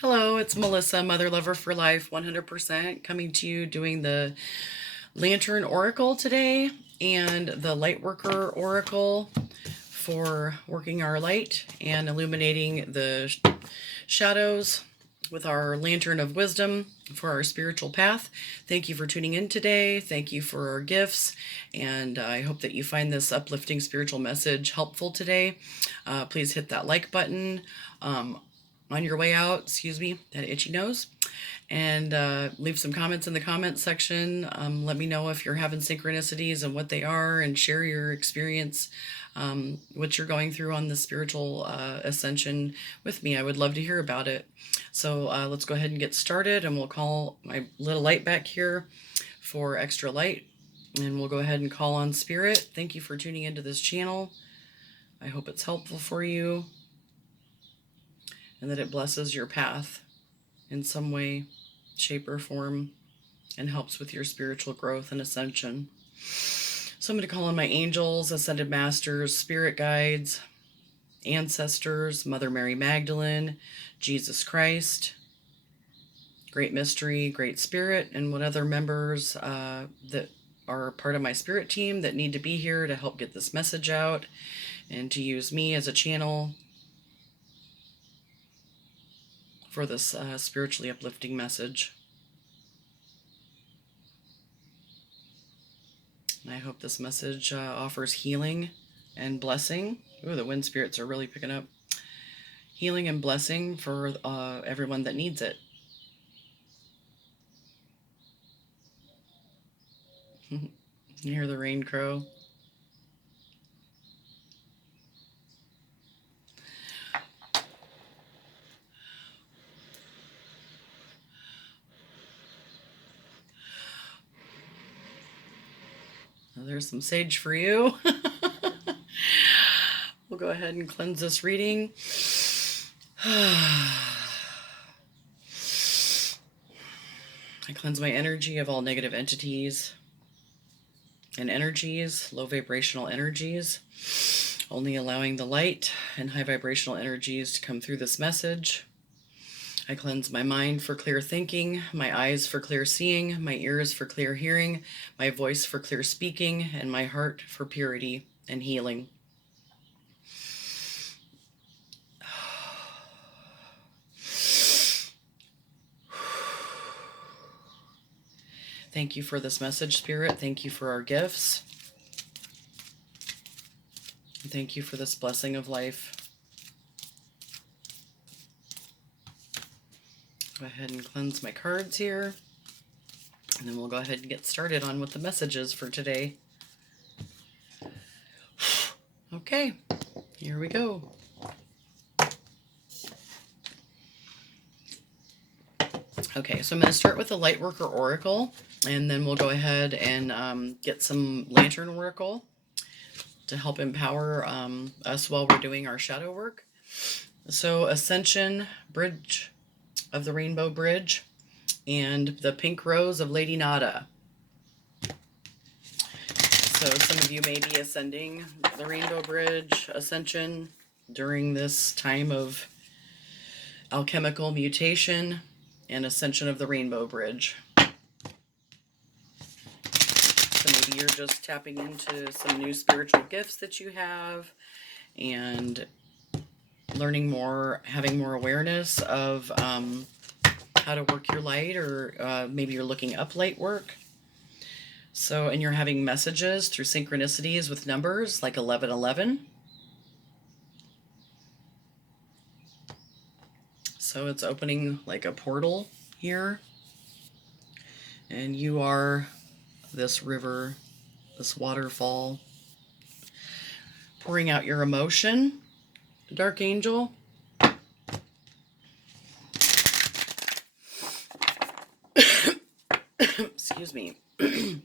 Hello, it's Melissa, Mother Lover for Life 100%, coming to you doing the Lantern Oracle today and the Lightworker Oracle for working our light and illuminating the shadows with our Lantern of Wisdom for our spiritual path. Thank you for tuning in today. Thank you for our gifts, and I hope that you find this uplifting spiritual message helpful today. Please hit that like button on your way out, that itchy nose, and leave some comments in the comments section. Let me know if you're having synchronicities and what they are, and share your experience, what you're going through on the spiritual ascension with me. I would love to hear about it. So let's go ahead and get started, and we'll call my little light back here for extra light, and we'll go ahead and call on Spirit. Thank you for tuning into this channel. I hope it's helpful for you, and that it blesses your path in some way, shape, or form, and helps with your spiritual growth and ascension. So I'm going to call on my angels, ascended masters, spirit guides, ancestors, Mother Mary Magdalene, Jesus Christ, Great Mystery, Great Spirit, and what other members that are part of my spirit team that need to be here to help get this message out and to use me as a channel for this spiritually uplifting message. And I hope this message offers healing and blessing. Ooh, the wind spirits are really picking up. Healing and blessing for everyone that needs it. You hear the rain crow? There's some sage for you. We'll go ahead and cleanse this reading. I cleanse my energy of all negative entities and energies, low vibrational energies, only allowing the light and high vibrational energies to come through this message. I cleanse my mind for clear thinking, my eyes for clear seeing, my ears for clear hearing, my voice for clear speaking, and my heart for purity and healing. Thank you for this message, Spirit. Thank you for our gifts. Thank you for this blessing of life. Go ahead and cleanse my cards here, and then we'll go ahead and get started on what the message is for today. Okay, here we go. Okay, so I'm going to start with the Lightworker Oracle, and then we'll go ahead and get some Lantern Oracle to help empower us while we're doing our shadow work. So Ascension, Bridge of the Rainbow Bridge, and the Pink Rose of Lady Nada. So some of you may be ascending the Rainbow Bridge Ascension during this time of alchemical mutation and ascension of the Rainbow Bridge. So maybe you're just tapping into some new spiritual gifts that you have and learning more, having more awareness of how to work your light, or maybe you're looking up light work. So, and you're having messages through synchronicities with numbers like 1111. So it's opening like a portal here. And you are this river, this waterfall, pouring out your emotion, Dark Angel. Excuse me. Okay,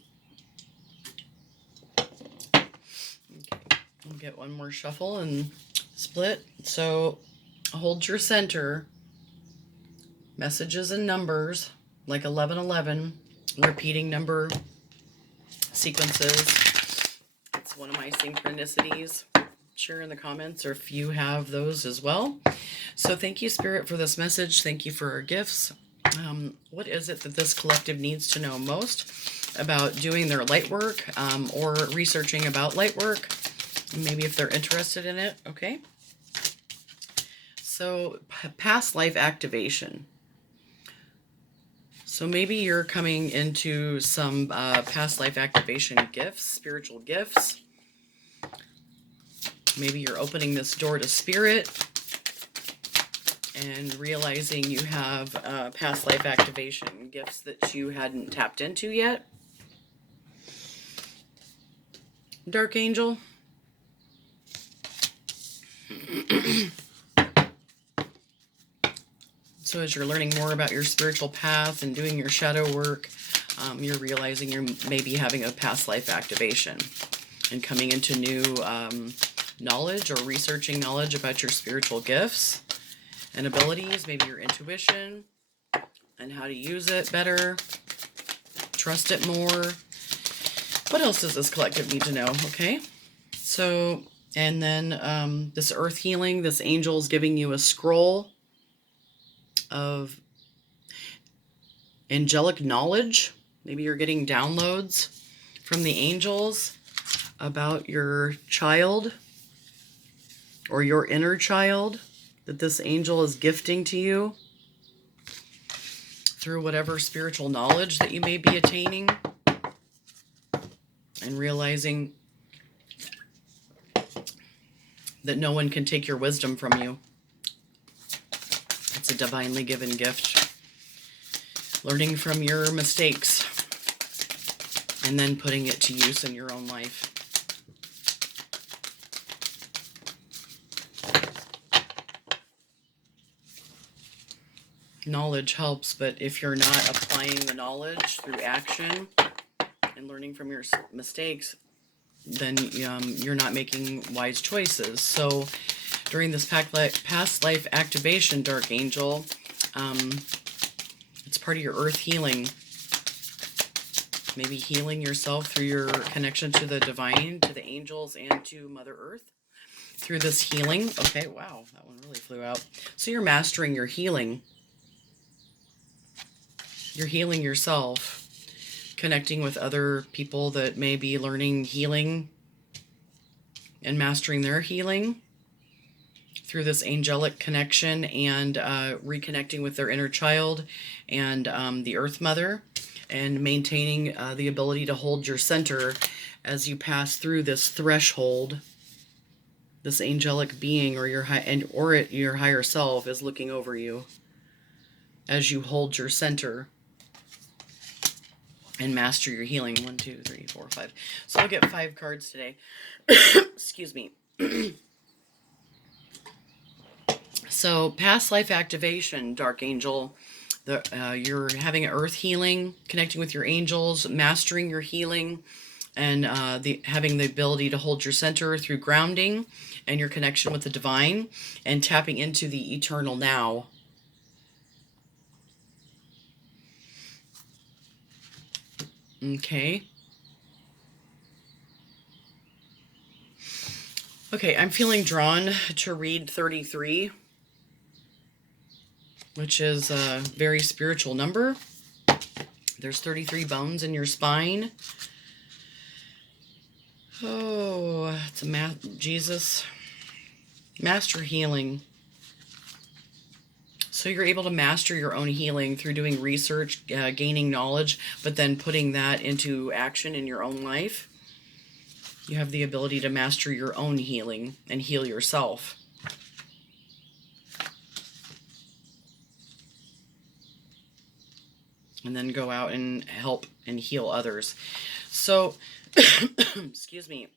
we'll get one more shuffle and split. So hold your center. Messages and numbers like 1111, repeating number sequences. It's one of my synchronicities. share in the comments or if you have those as well. So thank you, Spirit, for this message. Thank you for our gifts. What is it that this collective needs to know most about doing their light work, or researching about light work? Maybe if they're interested in it. Okay. So past life activation. So maybe you're coming into some past life activation gifts, spiritual gifts. Maybe you're opening this door to spirit and realizing you have past life activation gifts that you hadn't tapped into yet. Dark Angel. So as you're learning more about your spiritual path and doing your shadow work, you're realizing you're maybe having a past life activation and coming into new knowledge or researching knowledge about your spiritual gifts and abilities, maybe your intuition and how to use it better, trust it more. What else does this collective need to know? Okay, so, and then this earth healing, this angel is giving you a scroll of angelic knowledge. Maybe you're getting downloads from the angels about your child or your inner child that this angel is gifting to you through whatever spiritual knowledge that you may be attaining, and realizing that no one can take your wisdom from you. It's a divinely given gift. Learning from your mistakes and then putting it to use in your own life. Knowledge helps, but if you're not applying the knowledge through action and learning from your mistakes, then you're not making wise choices. So during this past life activation, Dark Angel, it's part of your earth healing. Maybe healing yourself through your connection to the divine, to the angels, and to Mother Earth through this healing. Okay, wow, that one really flew out. So you're mastering your healing. You're healing yourself, connecting with other people that may be learning healing and mastering their healing through this angelic connection and reconnecting with their inner child and the Earth Mother, and maintaining the ability to hold your center as you pass through this threshold. This angelic being or your higher self is looking over you as you hold your center and master your healing. 1, 2, 3, 4, 5. So I'll get 5 cards today. Excuse me. So past life activation, Dark Angel. You're having an earth healing, connecting with your angels, mastering your healing, and having the ability to hold your center through grounding and your connection with the divine, and tapping into the eternal now. Okay. Okay, I'm feeling drawn to read 33, which is a very spiritual number. There's 33 bones in your spine. Oh, it's a Jesus. Master healing. So you're able to master your own healing through doing research, gaining knowledge, but then putting that into action in your own life. You have the ability to master your own healing and heal yourself. And then go out and help and heal others. So, excuse me.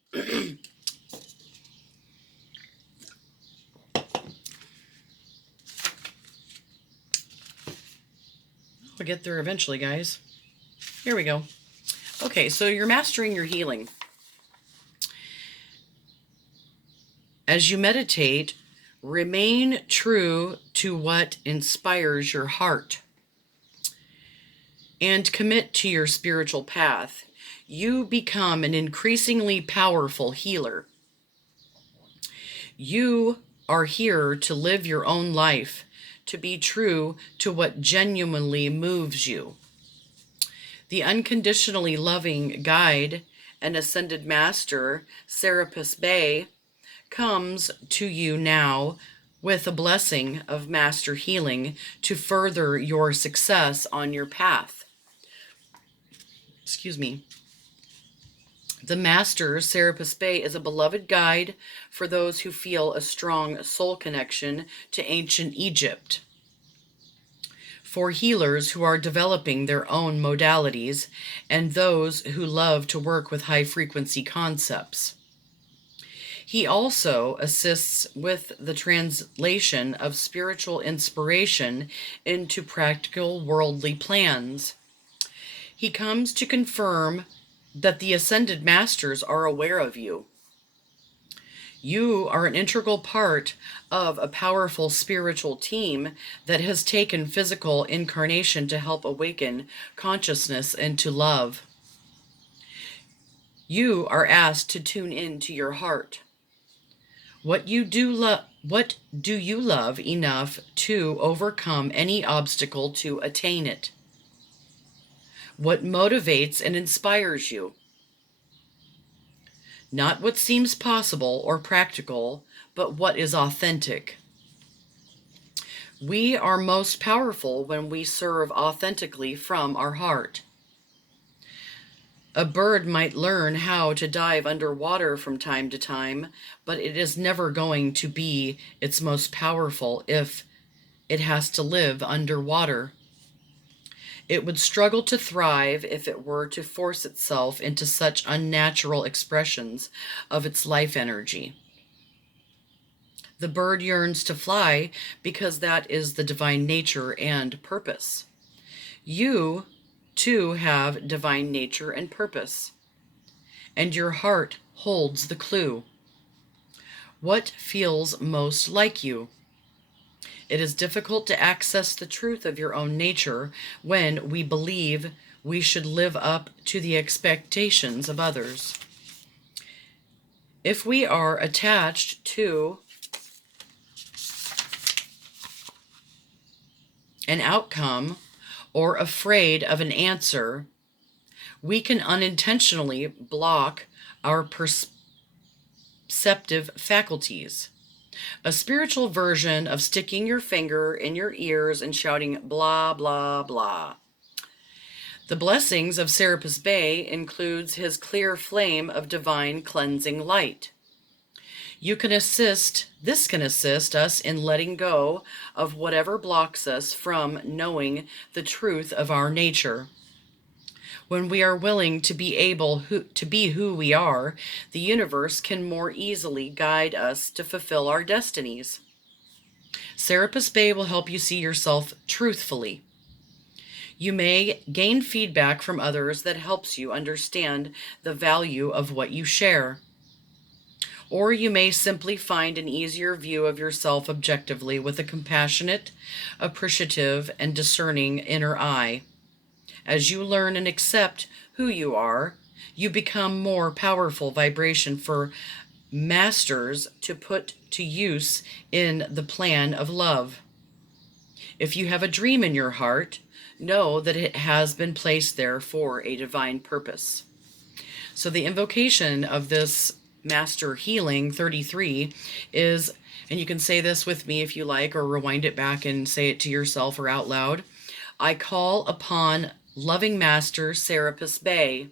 We'll get there eventually, guys. Here we go. Okay, so you're mastering your healing. As you meditate, remain true to what inspires your heart and commit to your spiritual path. You become an increasingly powerful healer. You are here to live your own life, to be true to what genuinely moves you. The unconditionally loving guide and ascended master, Serapis Bey, comes to you now with a blessing of master healing to further your success on your path. Excuse me. The Master, Serapis Bey, is a beloved guide for those who feel a strong soul connection to ancient Egypt, for healers who are developing their own modalities, and those who love to work with high-frequency concepts. He also assists with the translation of spiritual inspiration into practical worldly plans. He comes to confirm that the Ascended Masters are aware of you. You are an integral part of a powerful spiritual team that has taken physical incarnation to help awaken consciousness into love. You are asked to tune into your heart. What do you love enough to overcome any obstacle to attain it? What motivates and inspires you? Not what seems possible or practical, but what is authentic. We are most powerful when we serve authentically from our heart. A bird might learn how to dive underwater from time to time, but it is never going to be its most powerful if it has to live underwater. It would struggle to thrive if it were to force itself into such unnatural expressions of its life energy. The bird yearns to fly because that is the divine nature and purpose. You, too, have divine nature and purpose, and your heart holds the clue. What feels most like you? It is difficult to access the truth of your own nature when we believe we should live up to the expectations of others. If we are attached to an outcome or afraid of an answer, we can unintentionally block our perceptive faculties. A spiritual version of sticking your finger in your ears and shouting blah, blah, blah. The blessings of Serapis Bey includes his clear flame of divine cleansing light. This can assist us in letting go of whatever blocks us from knowing the truth of our nature. When we are willing to be to be who we are, the universe can more easily guide us to fulfill our destinies. Serapis Bey will help you see yourself truthfully. You may gain feedback from others that helps you understand the value of what you share. Or you may simply find an easier view of yourself objectively with a compassionate, appreciative, and discerning inner eye. As you learn and accept who you are, you become more powerful vibration for masters to put to use in the plan of love. If you have a dream in your heart, know that it has been placed there for a divine purpose. So the invocation of this Master Healing 33 is, and you can say this with me if you like, or rewind it back and say it to yourself or out loud. I call upon loving Master Serapis Bey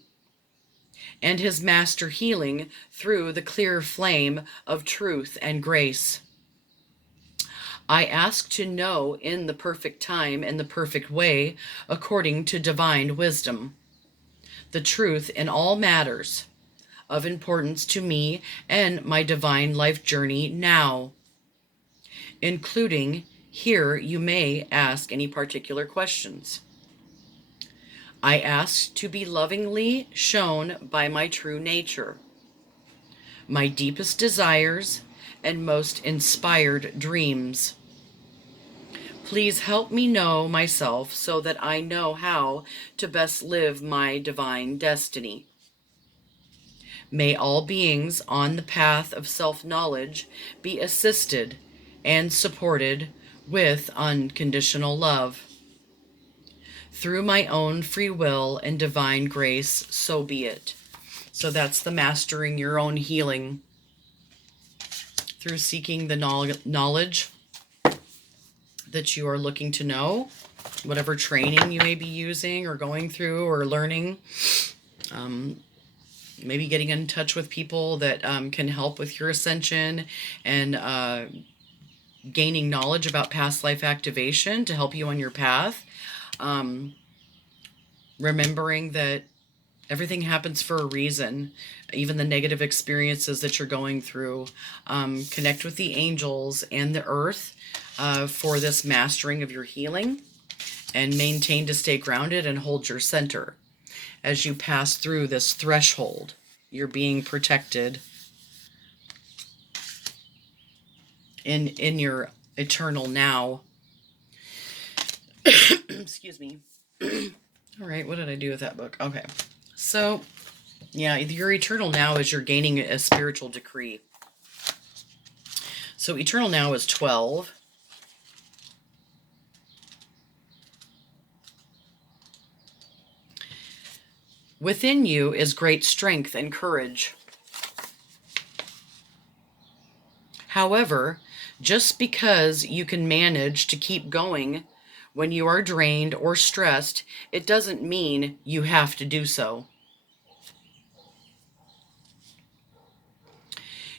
and his Master Healing through the clear flame of truth and grace. I ask to know in the perfect time and the perfect way, according to divine wisdom, the truth in all matters of importance to me and my divine life journey now, including here you may ask any particular questions. I ask to be lovingly shown by my true nature, my deepest desires and most inspired dreams. Please help me know myself so that I know how to best live my divine destiny. May all beings on the path of self-knowledge be assisted and supported with unconditional love. Through my own free will and divine grace, so be it. So that's the mastering your own healing through seeking the knowledge that you are looking to know, whatever training you may be using or going through or learning. Maybe getting in touch with people that can help with your ascension and gaining knowledge about past life activation to help you on your path. Remembering that everything happens for a reason, even the negative experiences that you're going through. Connect with the angels and the earth for this mastering of your healing, and maintain to stay grounded and hold your center. As you pass through this threshold, you're being protected in your eternal now. Excuse me. All right, what did I do with that book? Okay. So, yeah, your eternal now is you're gaining a spiritual decree. So eternal now is 12. Within you is great strength and courage. However, just because you can manage to keep going when you are drained or stressed, it doesn't mean you have to do so.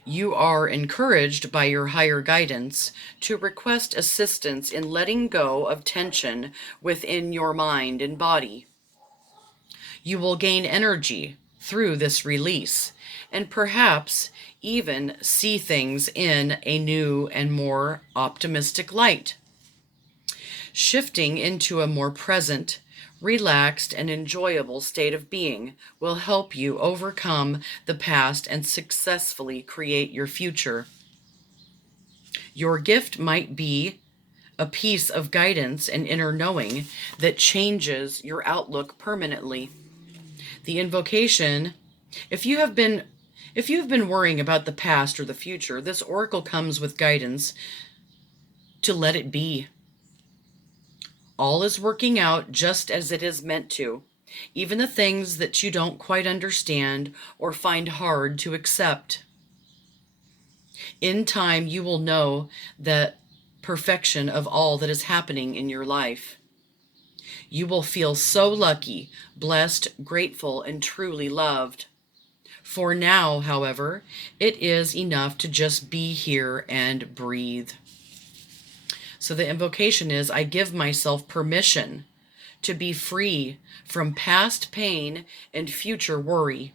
You are encouraged by your higher guidance to request assistance in letting go of tension within your mind and body. You will gain energy through this release, and perhaps even see things in a new and more optimistic light. Shifting into a more present, relaxed, and enjoyable state of being will help you overcome the past and successfully create your future. Your gift might be a piece of guidance and inner knowing that changes your outlook permanently. The invocation, if you have been worrying about the past or the future, this oracle comes with guidance to let it be. All is working out just as it is meant to, even the things that you don't quite understand or find hard to accept. In time, you will know the perfection of all that is happening in your life. You will feel so lucky, blessed, grateful, and truly loved. For now, however, it is enough to just be here and breathe. So the invocation is, I give myself permission to be free from past pain and future worry.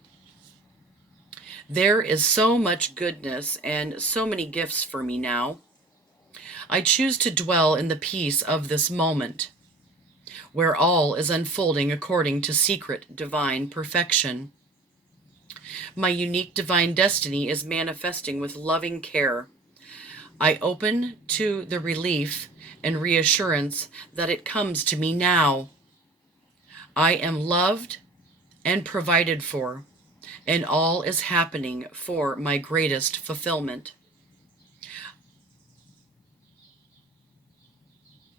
There is so much goodness and so many gifts for me now. I choose to dwell in the peace of this moment, where all is unfolding according to secret divine perfection. My unique divine destiny is manifesting with loving care. I open to the relief and reassurance that it comes to me now. I am loved and provided for, and all is happening for my greatest fulfillment.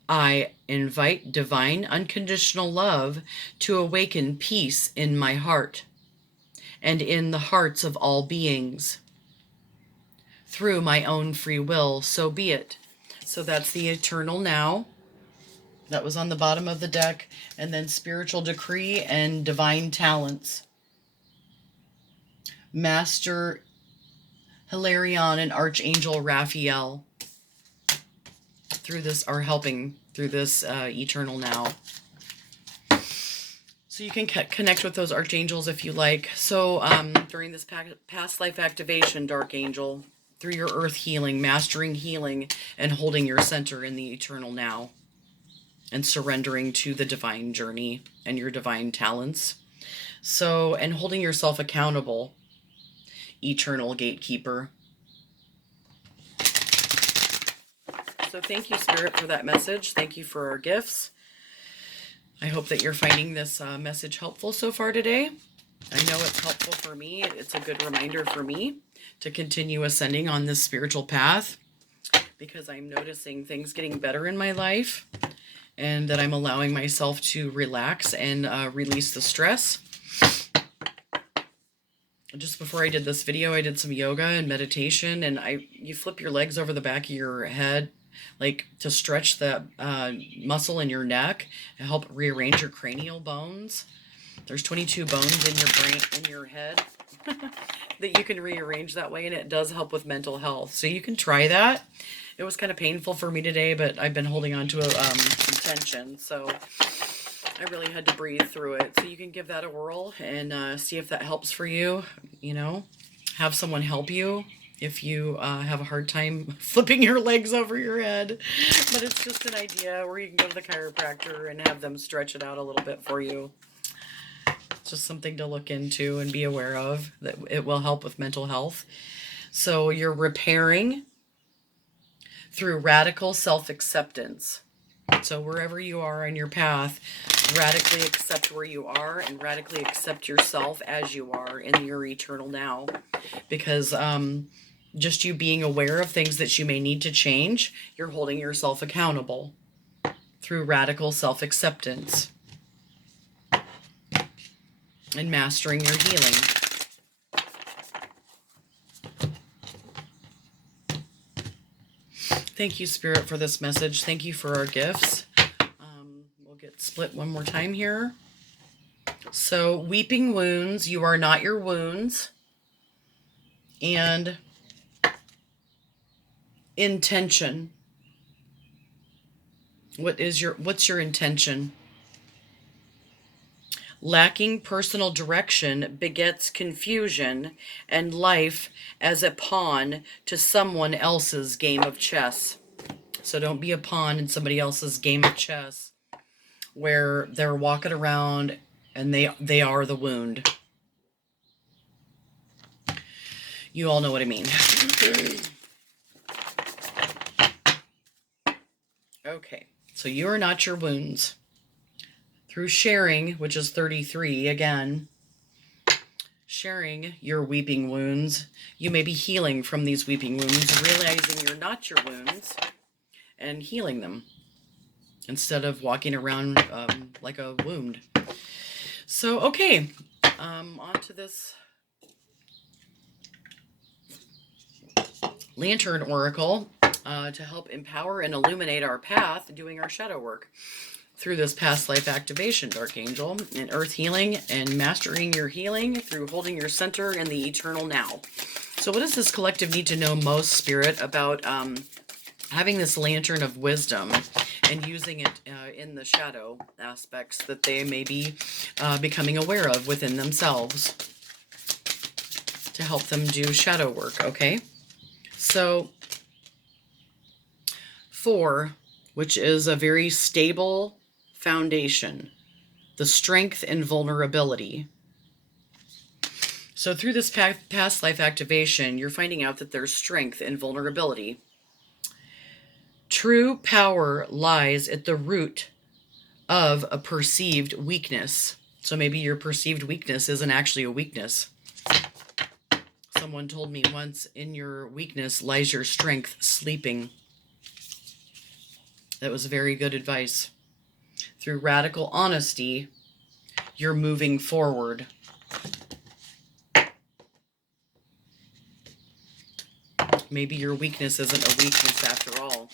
I invite divine unconditional love to awaken peace in my heart and in the hearts of all beings. Through my own free will, so be it. So that's the eternal now. That was on the bottom of the deck. And then spiritual decree and divine talents. Master Hilarion and Archangel Raphael through this are helping through this eternal now. So you can connect with those archangels if you like. So during this past life activation, Dark Angel, through your earth healing, mastering healing, and holding your center in the eternal now, and surrendering to the divine journey and your divine talents. So, and holding yourself accountable, eternal gatekeeper. So thank you, Spirit, for that message. Thank you for our gifts. I hope that you're finding this message helpful so far today. I know it's helpful for me. It's a good reminder for me to continue ascending on this spiritual path because I'm noticing things getting better in my life and that I'm allowing myself to relax and release the stress. Just before I did this video, I did some yoga and meditation, and you flip your legs over the back of your head, like to stretch the muscle in your neck and help rearrange your cranial bones. There's 22 bones in your brain, in your head, that you can rearrange that way, and it does help with mental health. So you can try that. It was kind of painful for me today, but I've been holding on to some tension, so I really had to breathe through it. So you can give that a whirl and see if that helps for you. You know, have someone help you if you have a hard time flipping your legs over your head. But it's just an idea where you can go to the chiropractor and have them stretch it out a little bit for you. It's just something to look into and be aware of, that it will help with mental health. So you're repairing through radical self-acceptance. So wherever you are on your path, radically accept where you are and radically accept yourself as you are in your eternal now. Because just you being aware of things that you may need to change, you're holding yourself accountable through radical self-acceptance and mastering your healing. Thank you, Spirit, for this message. Thank you for our gifts. We'll get split one more time here. So, weeping wounds, you are not your wounds. And intention. What's your intention? Lacking personal direction begets confusion and life as a pawn to someone else's game of chess. So don't be a pawn in somebody else's game of chess where they're walking around and they are the wound. You all know what I mean. Okay, so you are not your wounds. Through sharing, which is 33 again, sharing your weeping wounds, you may be healing from these weeping wounds, realizing you're not your wounds, and healing them instead of walking around like a wound. So, okay, on to this Lantern Oracle to help empower and illuminate our path, doing our shadow work through this past life activation, Dark Angel, and earth healing and mastering your healing through holding your center in the eternal now. So what does this collective need to know most, Spirit, about having this lantern of wisdom and using it in the shadow aspects that they may be becoming aware of within themselves to help them do shadow work, okay? So 4, which is a very stable foundation, the strength and vulnerability. So through this past life activation, you're finding out that there's strength and vulnerability. True power lies at the root of a perceived weakness. So maybe your perceived weakness isn't actually a weakness. Someone told me once, in your weakness lies your strength sleeping. That was very good advice. Through radical honesty, you're moving forward. Maybe your weakness isn't a weakness after all.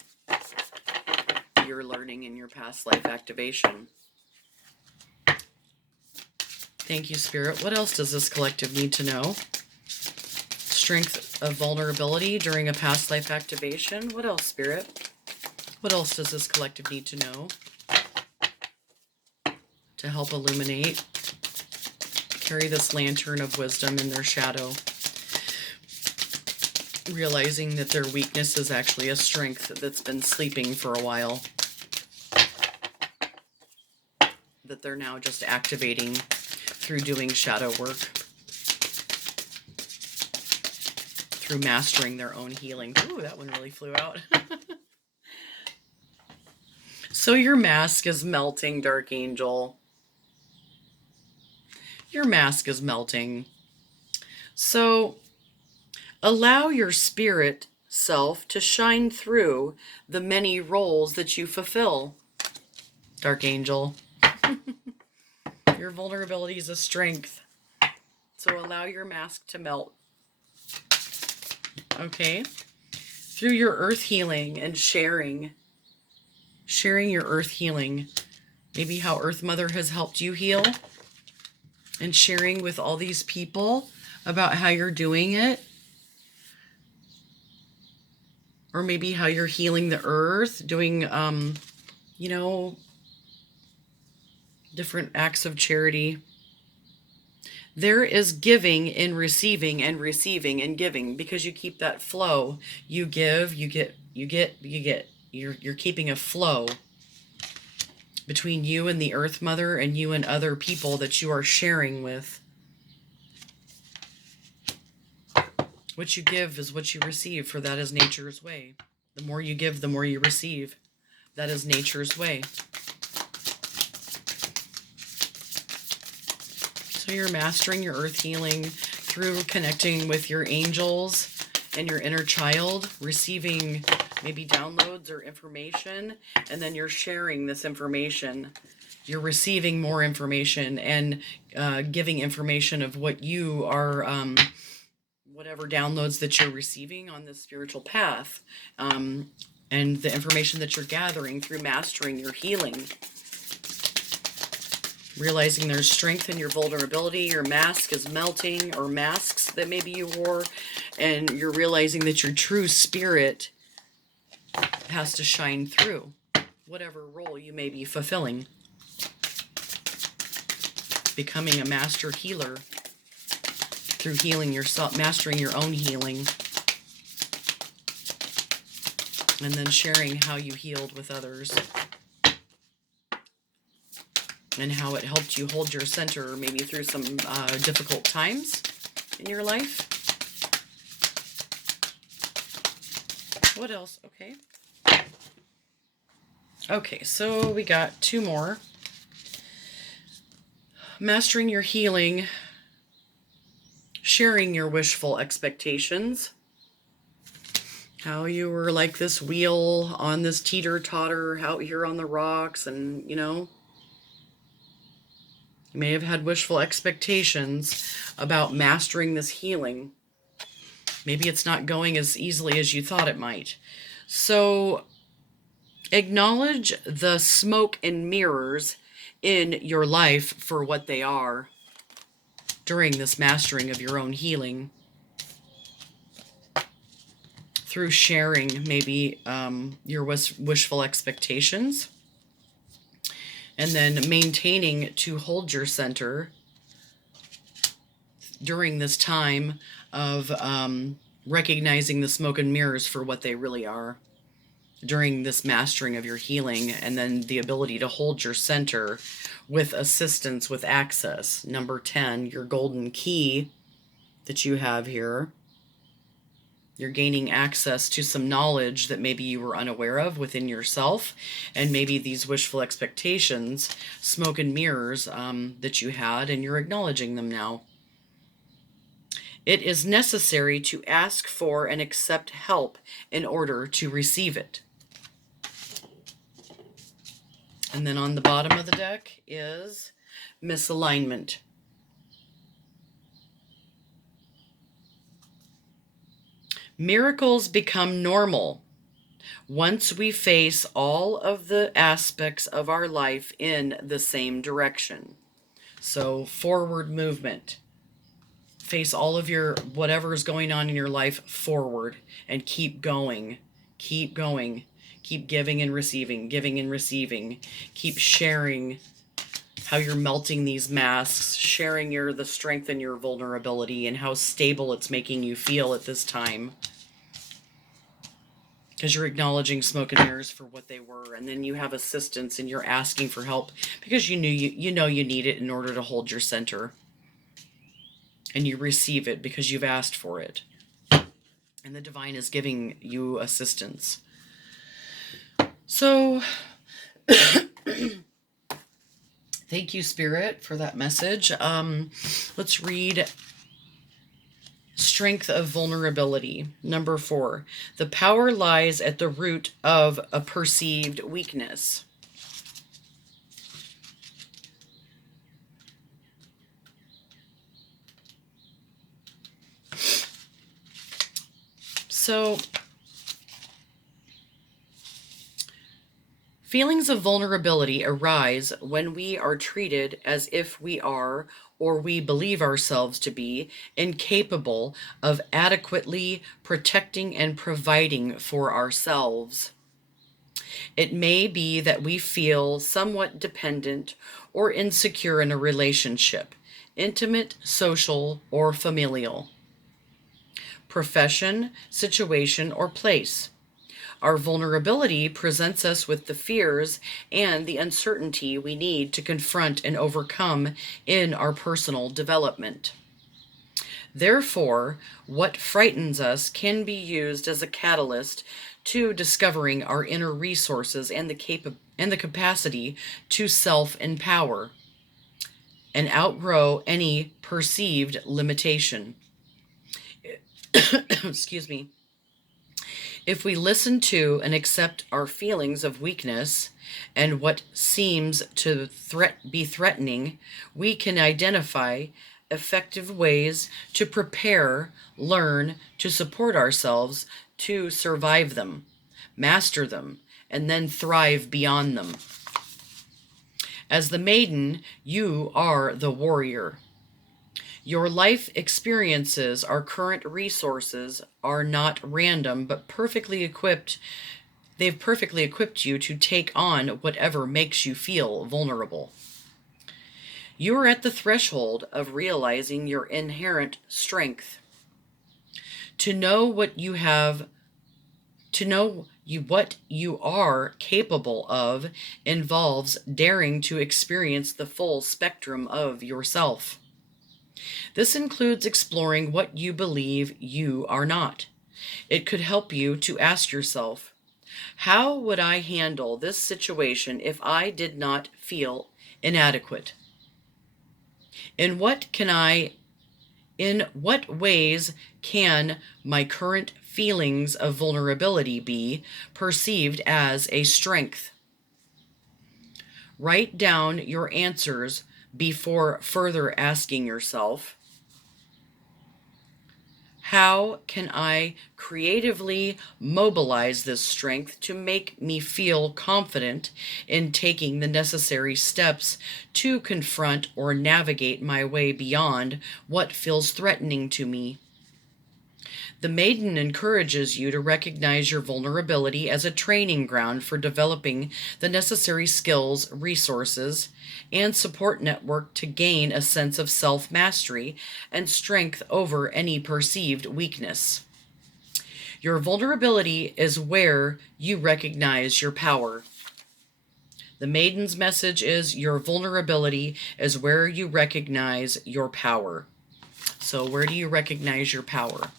You're learning in your past life activation. Thank you, Spirit. What else does this collective need to know? Strength of vulnerability during a past life activation. What else, Spirit? What else does this collective need to know to help illuminate, carry this lantern of wisdom in their shadow, realizing that their weakness is actually a strength that's been sleeping for a while, that they're now just activating through doing shadow work, through mastering their own healing. Ooh, that one really flew out. So your mask is melting, Dark Angel. your mask is melting. So allow your spirit self to shine through the many roles that you fulfill. Dark Angel, your vulnerability is a strength. So allow your mask to melt. Okay? Through your earth healing and sharing your earth healing, maybe how Earth Mother has helped you heal, and sharing with all these people about how you're doing it, or maybe how you're healing the earth, doing, different acts of charity. There is giving in receiving and receiving and giving, because you keep that flow. You give, you get, you get, you get. You're keeping a flow between you and the Earth Mother and you and other people that you are sharing with. What you give is what you receive, for that is nature's way. The more you give, the more you receive. That is nature's way. So you're mastering your earth healing through connecting with your angels and your inner child, receiving maybe downloads or information, and then you're sharing this information. You're receiving more information and giving information of what you are, whatever downloads that you're receiving on this spiritual path, and the information that you're gathering through mastering your healing. Realizing there's strength in your vulnerability, your mask is melting, or masks that maybe you wore, and you're realizing that your true spirit has to shine through whatever role you may be fulfilling. Becoming a master healer through healing yourself, mastering your own healing, and then sharing how you healed with others and how it helped you hold your center maybe through some difficult times in your life. What else? Okay, so we got two more. Mastering your healing, sharing your wishful expectations. How you were like this wheel on this teeter-totter out here on the rocks, and you may have had wishful expectations about mastering this healing. Maybe it's not going as easily as you thought it might. So acknowledge the smoke and mirrors in your life for what they are during this mastering of your own healing. Through sharing maybe your wishful expectations, and then maintaining to hold your center during this time of recognizing the smoke and mirrors for what they really are during this mastering of your healing, and then the ability to hold your center with assistance, with access. Number 10, your golden key that you have here. You're gaining access to some knowledge that maybe you were unaware of within yourself, and maybe these wishful expectations, smoke and mirrors that you had, and you're acknowledging them now. It is necessary to ask for and accept help in order to receive it. And then on the bottom of the deck is misalignment. Miracles become normal once we face all of the aspects of our life in the same direction. So forward movement. Face all of your whatever is going on in your life forward, and keep going. Keep going. Keep giving and receiving, giving and receiving. Keep sharing how you're melting these masks, sharing the strength in your vulnerability and how stable it's making you feel at this time. Because you're acknowledging smoke and mirrors for what they were, and then you have assistance and you're asking for help because you know you need it in order to hold your center. And you receive it because you've asked for it. And the divine is giving you assistance. So Thank you, Spirit, for that message. Let's read Strength of Vulnerability. Number 4. The power lies at the root of a perceived weakness. So, feelings of vulnerability arise when we are treated as if we are, or we believe ourselves to be, incapable of adequately protecting and providing for ourselves. It may be that we feel somewhat dependent or insecure in a relationship, intimate, social, or familial, profession, situation, or place. Our vulnerability presents us with the fears and the uncertainty we need to confront and overcome in our personal development. Therefore, what frightens us can be used as a catalyst to discovering our inner resources and the capacity to self-empower and outgrow any perceived limitation. Excuse me. If we listen to and accept our feelings of weakness and what seems to be threatening, we can identify effective ways to prepare, learn to support ourselves to survive them, master them, and then thrive beyond them. As the maiden, you are the warrior. Your life experiences, our current resources, are not random, but perfectly equipped. They've perfectly equipped you to take on whatever makes you feel vulnerable. You are at the threshold of realizing your inherent strength. To know what you have, what you are capable of involves daring to experience the full spectrum of yourself. This includes exploring what you believe you are not. It could help you to ask yourself, how would I handle this situation if I did not feel inadequate? In what ways can my current feelings of vulnerability be perceived as a strength? Write down your answers before further asking yourself, how can I creatively mobilize this strength to make me feel confident in taking the necessary steps to confront or navigate my way beyond what feels threatening to me? The maiden encourages you to recognize your vulnerability as a training ground for developing the necessary skills, resources, and support network to gain a sense of self-mastery and strength over any perceived weakness. Your vulnerability is where you recognize your power. The maiden's message is your vulnerability is where you recognize your power. So where do you recognize your power?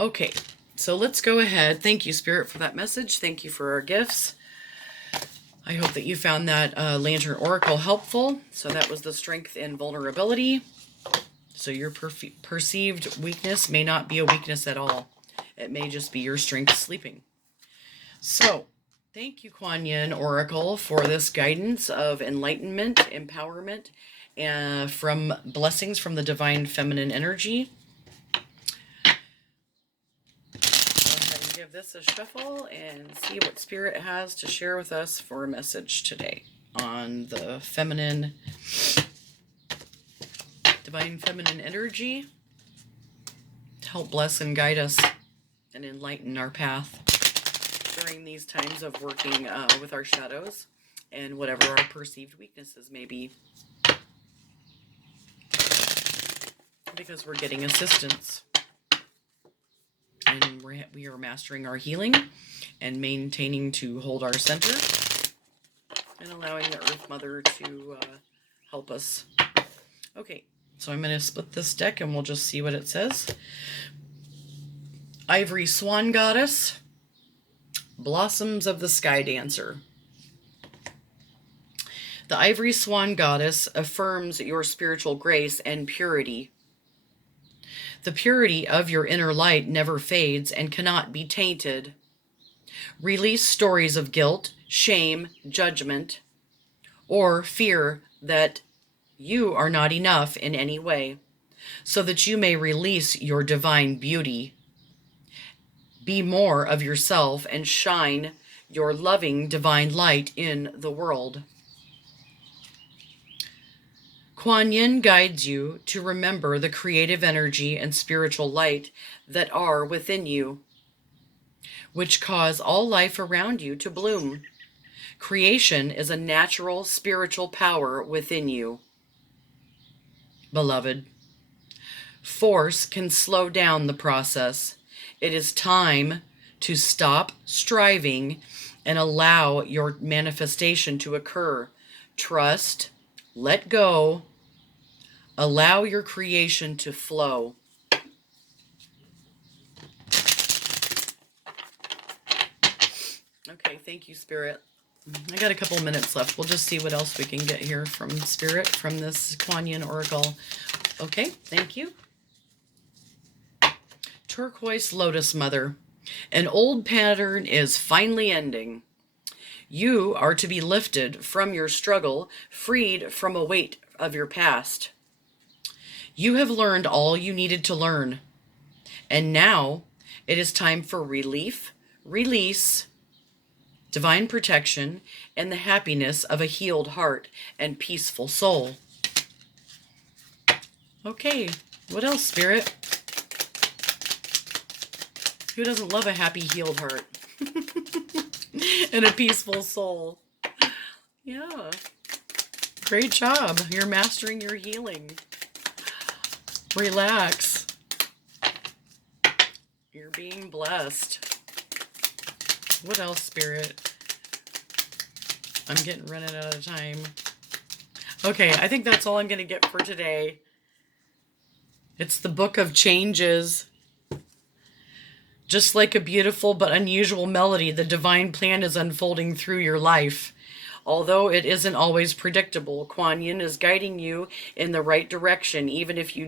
Okay, so let's go ahead. Thank you, Spirit, for that message. Thank you for our gifts. I hope that you found that Lantern Oracle helpful. So that was the strength and vulnerability. So your perceived weakness may not be a weakness at all. It may just be your strength sleeping. So thank you, Kuan Yin Oracle, for this guidance of enlightenment, empowerment, and from blessings from the divine feminine energy. Give this a shuffle and see what Spirit has to share with us for a message today on the feminine, divine feminine energy to help bless and guide us and enlighten our path during these times of working with our shadows and whatever our perceived weaknesses may be, because we're getting assistance. And we are mastering our healing and maintaining to hold our center and allowing the Earth Mother to help us. Okay, so I'm going to split this deck and we'll just see what it says. Ivory Swan Goddess, Blossoms of the Sky Dancer. The ivory swan goddess affirms your spiritual grace and purity. The purity of your inner light never fades and cannot be tainted. Release stories of guilt, shame, judgment, or fear that you are not enough in any way, so that you may release your divine beauty. Be more of yourself and shine your loving divine light in the world. Kuan Yin guides you to remember the creative energy and spiritual light that are within you, which cause all life around you to bloom. Creation is a natural spiritual power within you. Beloved, force can slow down the process. It is time to stop striving and allow your manifestation to occur. Trust, let go, allow your creation to flow. Okay, thank you, Spirit. I got a couple minutes left. We'll just see what else we can get here from Spirit, from this Kuan Yin Oracle. Okay, thank you. Turquoise Lotus Mother. An old pattern is finally ending. You are to be lifted from your struggle, freed from a weight of your past. You have learned all you needed to learn. And now it is time for relief, release, divine protection, and the happiness of a healed heart and peaceful soul. Okay, what else, Spirit? Who doesn't love a happy, healed heart? And a peaceful soul? Yeah. Great job. You're mastering your healing. Relax. You're being blessed. What else, Spirit? I'm running out of time. Okay, I think that's all I'm going to get for today. It's the Book of Changes. Just like a beautiful but unusual melody, the divine plan is unfolding through your life. Although it isn't always predictable, Kuan Yin is guiding you in the right direction, even if you